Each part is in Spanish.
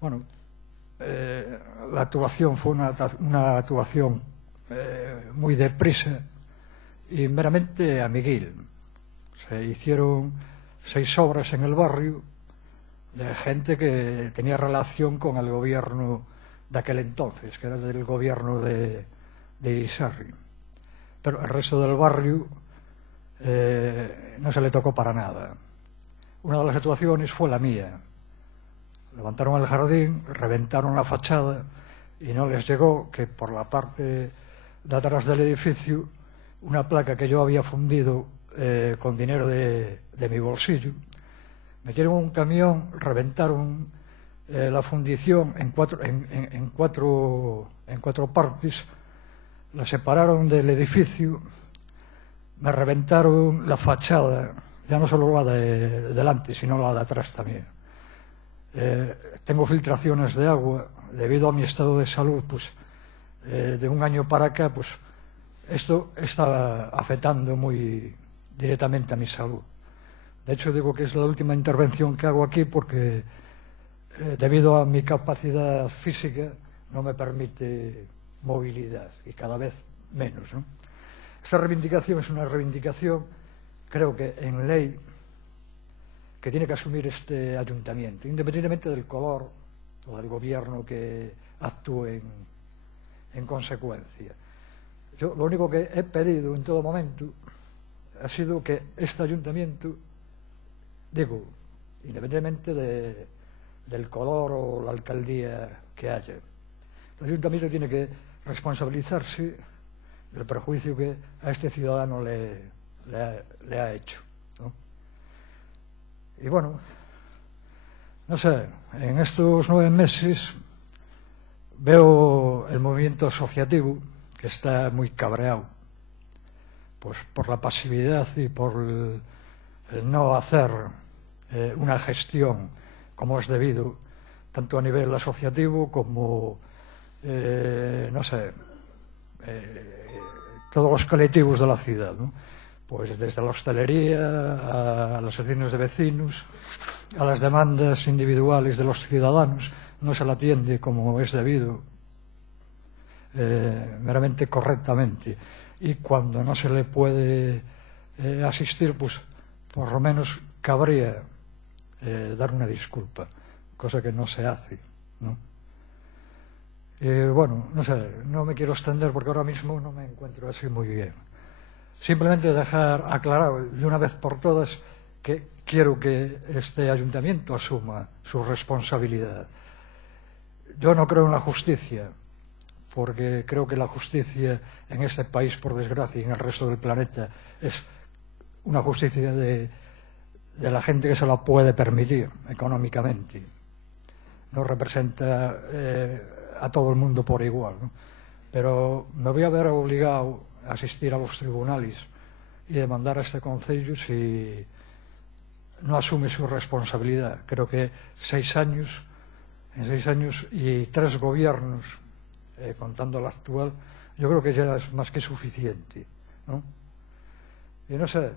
Bueno, la actuación fue una actuación muy deprisa y meramente amiguil. Se hicieron 6 obras en el barrio de gente que tenía relación con el gobierno de aquel entonces, que era del gobierno de Irisarri. Pero el resto del barrio no se le tocó para nada. Una de las actuaciones fue la mía. Levantaron el jardín, reventaron la fachada y no les llegó que por la parte de atrás del edificio una placa que yo había fundido con dinero de mi bolsillo. Metieron un camión, reventaron la fundición en cuatro partes, la separaron del edificio, me reventaron la fachada, ya no solo la de delante, sino la de atrás también. Tengo filtraciones de agua debido a mi estado de salud, pues de un año para acá, pues esto está afectando muy directamente a mi salud. De hecho, digo que es la última intervención que hago aquí porque debido a mi capacidad física no me permite movilidad y cada vez menos, ¿no? Esta reivindicación es una reivindicación, creo que en ley, que tiene que asumir este ayuntamiento, independientemente del color o del gobierno que actúe en consecuencia. Yo lo único que he pedido en todo momento ha sido que este ayuntamiento, digo, independientemente del color o la alcaldía que haya, el ayuntamiento tiene que responsabilizarse del perjuicio que a este ciudadano le ha hecho, ¿no? Y bueno, no sé, en estos 9 meses veo el movimiento asociativo que está muy cabreado, pues por la pasividad y por el no hacer una gestión como es debido, tanto a nivel asociativo como, no sé, todos los colectivos de la ciudad, ¿no? Pues desde la hostelería a las asociaciones de vecinos, a las demandas individuales de los ciudadanos, no se la atiende como es debido, meramente correctamente. Y cuando no se le puede asistir, pues por lo menos cabría dar una disculpa, cosa que no se hace, ¿no? Bueno, no sé, no me quiero extender porque ahora mismo no me encuentro así muy bien. Simplemente dejar aclarado de una vez por todas que quiero que este ayuntamiento asuma su responsabilidad. Yo no creo en la justicia, porque creo que la justicia en este país, por desgracia, y en el resto del planeta, es una justicia de la gente que se la puede permitir económicamente. No representa a todo el mundo por igual, ¿no? Pero me voy a ver obligado a asistir a los tribunales y demandar a este concello si no asume su responsabilidad. Creo que en 6 años y 3 gobiernos, contando el actual, yo creo que ya es más que suficiente, ¿no? Y no sé,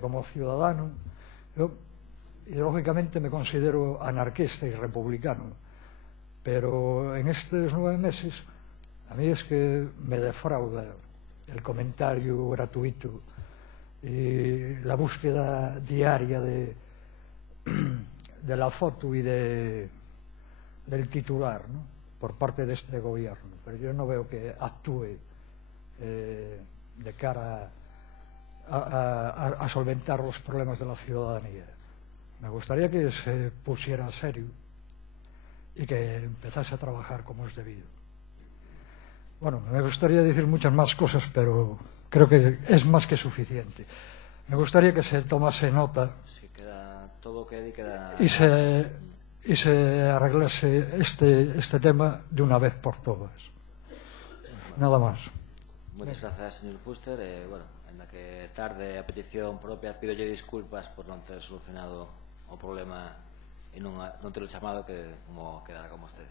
como ciudadano, yo ideológicamente me considero anarquista y republicano, pero en estos 9 meses a mí es que me defrauda el comentario gratuito y la búsqueda diaria de la foto y del titular, ¿no?, por parte de este gobierno. Pero yo no veo que actúe de cara a solventar los problemas de la ciudadanía. Me gustaría que se pusiera serio y que empezase a trabajar como es debido. Bueno, me gustaría decir muchas más cosas, pero creo que es más que suficiente. Me gustaría que se tomase nota y se arreglase este tema de una vez por todas. Nada más. Muchas gracias, señor Fuster. Bueno, en la que tarde a petición propia pidolle disculpas por non ter solucionado o problema e non ter o chamado que como quedara como usted.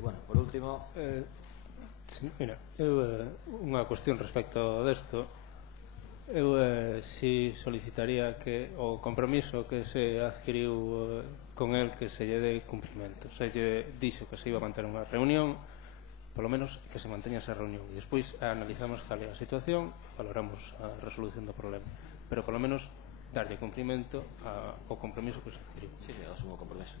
Bueno, por último... Mira, unha cuestión respecto desto. Eu si solicitaría que o compromiso que se adquiriu con el que se lle dé cumprimento. Se lle dixo que se iba a manter unha reunión, polo menos que se manteña esa reunión e despois analizamos cal é a situación, valoramos a resolución do problema, pero polo menos darlle cumprimento ao compromiso que se adquiriu. Sí, asumo o compromiso.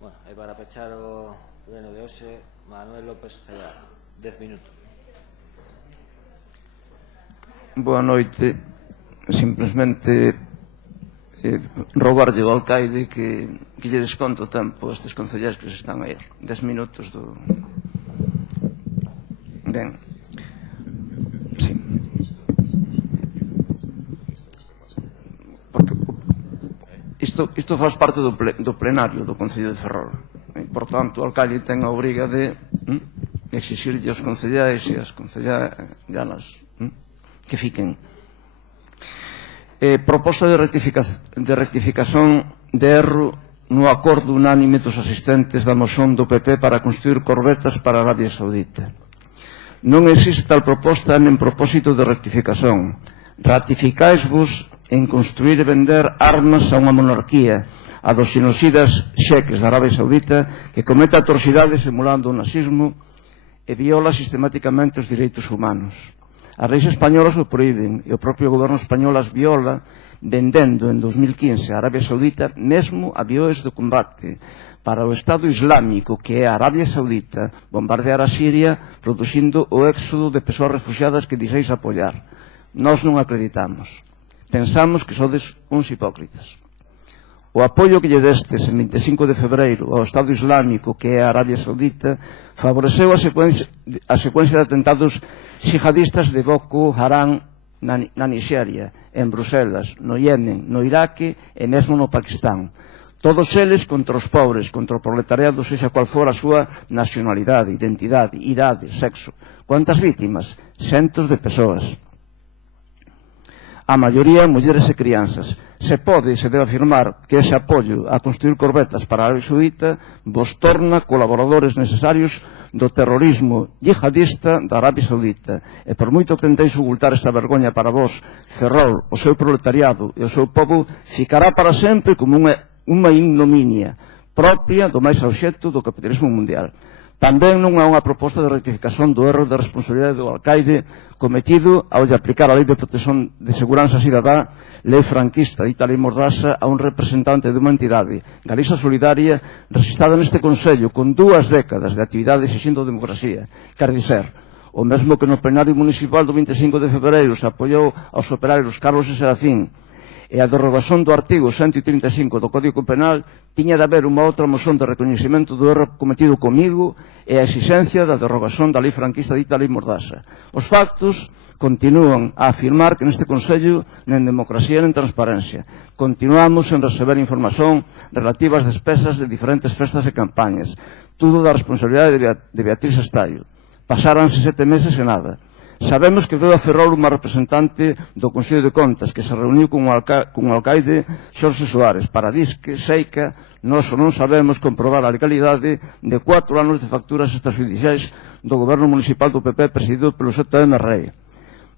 Bueno, aí para pechar o pleno de hoxe, Manuel López Cellar, 10 minutos. Boa noite. Simplemente rogarlle ao alcaide que lle desconto o tempo a estes concelleiros que se están a ir. 10 minutos do... Ben. Sí. Porque isto faz parte do plenario do Concello de Ferrol. Por tanto, o alcaide ten a obriga de exixirlle aos concelleiros e as concellalas que fiquen. Proposta de rectificación de erro no acordo unánime dos asistentes da moción do PP para construir corbetas para a Arabia Saudita. Non existe tal proposta nen propósito de rectificación. Ratificáis-vos en construir e vender armas a unha monarquía, a dos xenocidas xeques da Arabia Saudita, que comete atrocidades emulando o nazismo e viola sistemáticamente os direitos humanos. As leis españolas o proíben e o propio goberno español as viola vendendo en 2015 a Arabia Saudita mesmo avións de combate para o Estado Islámico, que é a Arabia Saudita, bombardear a Siria producindo o éxodo de persoas refugiadas que dixeis apoiar. Nós non acreditamos. Pensamos que sodes uns hipócritas. O apoio que lle destes en 25 de febreiro ao Estado Islámico, que é a Arabia Saudita, favoreceu a secuencia de atentados xihadistas de Boko Haram na Nixeria, en Bruselas, no Yemen, no Iraque e mesmo no Pakistán. Todos eles contra os pobres, contra o proletariado, sexa cual for a súa nacionalidade, identidade, idade, sexo. Quantas vítimas? Centos de persoas. A maioría mulleres e crianzas. Se pode e se debe afirmar que ese apoio a construir corbetas para a Arabia Saudita vos torna colaboradores necesarios do terrorismo yihadista da Arabia Saudita. E por moito que tentéis ocultar esta vergoña para vos, Ferrol, o seu proletariado e o seu povo ficará para sempre como unha ignominia propia do máis obxecto do capitalismo mundial. Tamén non é unha proposta de rectificación do erro de responsabilidade do alcaide cometido ao de aplicar a Lei de Protección de Seguranza Cidadá, lei franquista dita Lei Mordaza, a un representante de unha entidade, Galiza Solidaria, registrada neste Consello con 2 décadas de actividade exixindo democracia. Quer dizer, o mesmo que no plenario municipal do 25 de febreiro se apoiou aos operarios Carlos e Serafín, e a derrogación do artigo 135 do Código Penal, tiña de haber unha outra moción de recoñecemento do erro cometido comigo e a exigencia da derrogación da lei franquista dita Lei Mordaza. Os factos continúan a afirmar que neste Consello nen democracia nen transparencia. Continuamos sen receber información relativa ás despesas de diferentes festas e campañas. Tudo da responsabilidade de Beatriz Estallo. Pasáranse 7 meses e nada. Sabemos que veu a Ferrol unha representante do Consello de Contas que se reuniu con o alcaide Xorxe Soares para disque, seica, nós non sabemos comprobar a legalidade de 4 anos de facturas extrajudiciais do goberno municipal do PP presidido pelo ZM Rei,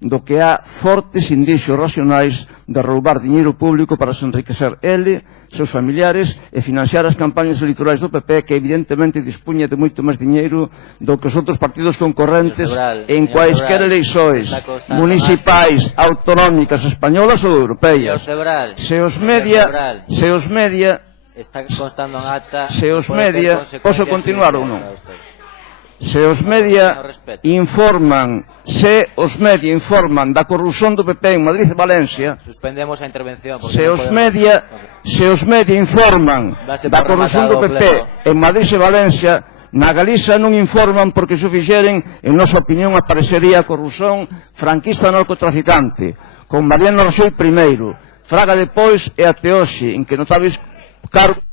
do que há fortes indicios racionais de roubar diñeiro público para se enriquecer ele, seus familiares e financiar as campañas electorais do PP, que evidentemente dispunha de moito máis diñeiro do que os outros partidos concorrentes en cuaisquer eleições municipais, autonómicas, españolas ou europeias. Se os media está constando en acta, posso continuar ou non? Se os media informan da corrupción do PP en Madrid e Valencia, suspendemos a intervención. Se os media informan da corrupción do PP en Madrid e Valencia, na Galiza non informan porque se o fixeren, en nosa opinión, aparecería a corrupción franquista narcotraficante, con Mariano Rajoy primeiro, Fraga depois e até hoxe, en que notáveis cargos